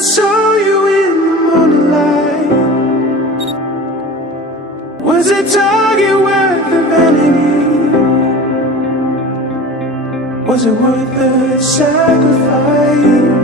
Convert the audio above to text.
saw you in the morning light. Was a target worth the vanity? Was it worth the sacrifice?